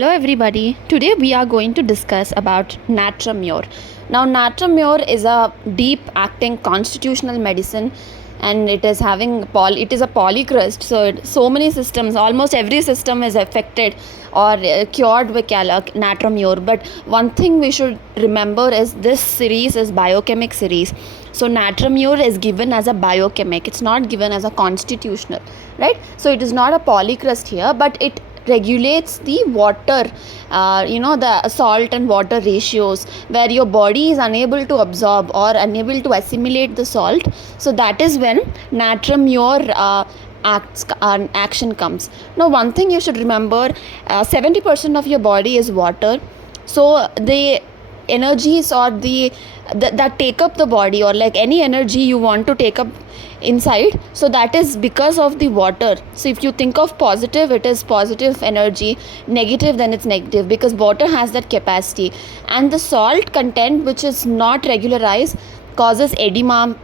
Hello everybody. Today we are going to discuss about Natramure. Now Natramure is a deep acting constitutional medicine and it is it is a polycrust, so many systems, almost every system is affected or cured with Natramure. But one thing we should remember is this series is biochemic series. So Natramure is given as a biochemic, it's not given as a constitutional, right? So it is not a polycrust here, but it regulates the water, the salt and water ratios, where your body is unable to absorb or unable to assimilate the salt. So that is when Natramure action comes. Now one thing you should remember, 70% of your body is water. So the energies or that take up the body, or like any energy you want to take up inside, so that is because of the water. So if you think of positive, it is positive energy, negative, then it's negative, because water has that capacity. And the salt content which is not regularized causes edema,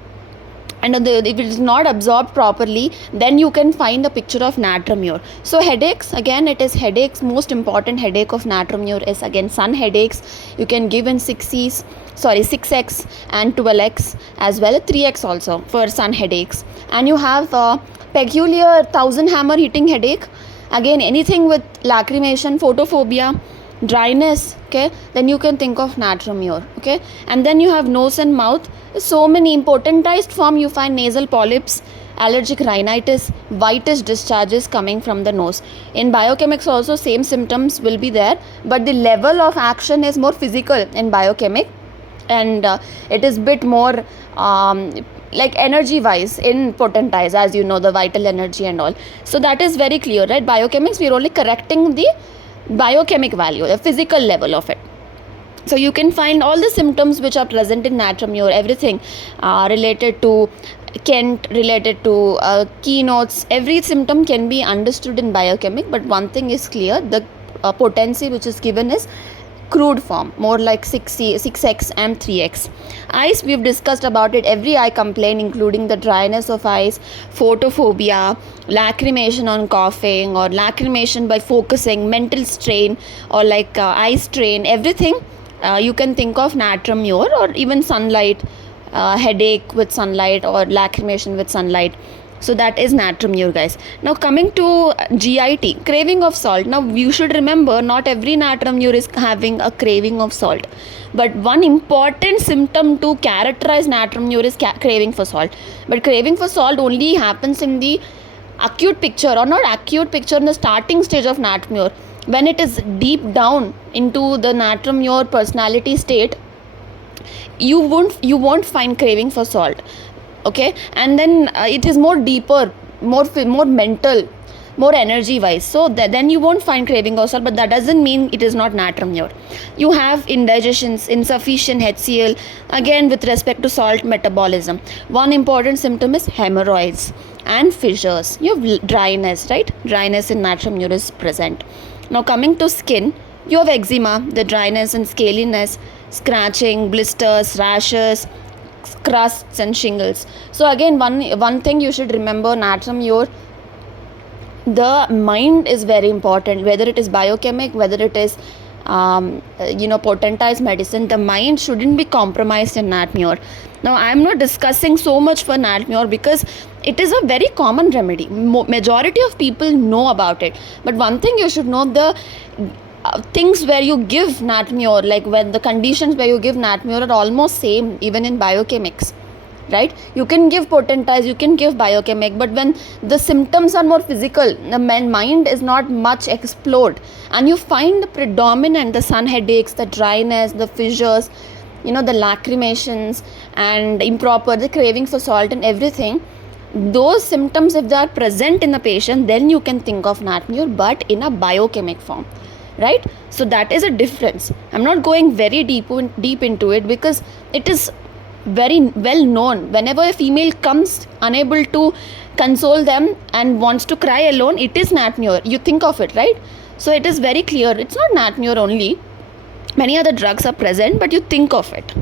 and if it is not absorbed properly, then you can find a picture of Natramure. So headaches, again it is headaches. Most important headache of Natramure is again sun headaches. You can give in 6x and 12x, as well as 3x also for sun headaches. And you have peculiar thousand hammer hitting headache, again anything with lacrimation, photophobia, dryness, okay, then you can think of Natramure, okay. And then you have nose and mouth. So many impotentized form, you find nasal polyps, allergic rhinitis, whitish discharges coming from the nose. In biochemics also same symptoms will be there, but the level of action is more physical in biochemic, and it is bit more like energy wise in potentize, as you know, the vital energy and all. So that is very clear, right? Biochemics, we are only correcting the biochemic value, the physical level of it. So you can find all the symptoms which are present in Natramure, everything related to Kent, related to keynotes. Every symptom can be understood in biochemic, but one thing is clear, the potency which is given is crude form, more like 6x and 3x. Eyes, we've discussed about it. Every eye complaint, including the dryness of eyes, photophobia, lacrimation on coughing, or lacrimation by focusing, mental strain, or like eye strain, everything you can think of Natramure, or even sunlight, headache with sunlight, or lacrimation with sunlight. So that is Natramure, guys. Now coming to GIT, craving of salt. Now you should remember, not every Natramure is having a craving of salt, but one important symptom to characterize Natramure is craving for salt. But craving for salt only happens in the acute picture, or not acute picture, in the starting stage of Natramure. When it is deep down into the Natramure personality state, you won't find craving for salt, okay. And then it is more deeper, more mental, more energy wise. So then you won't find craving of salt, but that doesn't mean it is not Natramure. You have indigestions, insufficient HCl, again with respect to salt metabolism. One important symptom is hemorrhoids and fissures. You have dryness, right? Dryness in Natramure is present. Now coming to skin, you have eczema, the dryness and scaliness, scratching, blisters, rashes, crusts and shingles. So again, one thing you should remember, Natramure, the mind is very important. Whether it is biochemic, whether it is potentized medicine, the mind shouldn't be compromised in Natramure. Now I am not discussing so much for Natramure because it is a very common remedy. Majority of people know about it. But one thing you should know, the things where you give Natramure, like when the conditions where you give Natramure are almost same even in biochemics, right? You can give potentize, you can give biochemic, but when the symptoms are more physical, the mind is not much explored, and you find the predominant, the sun headaches, the dryness, the fissures, the lacrimations, and the craving for salt and everything. Those symptoms, if they are present in the patient, then you can think of Natramure, but in a biochemic form, right? So that is a difference. I'm not going very deep into it because it is very well known. Whenever a female comes unable to console them and wants to cry alone, it is Natramure. You think of it, right? So it is very clear. It's not Natramure only. Many other drugs are present, but you think of it.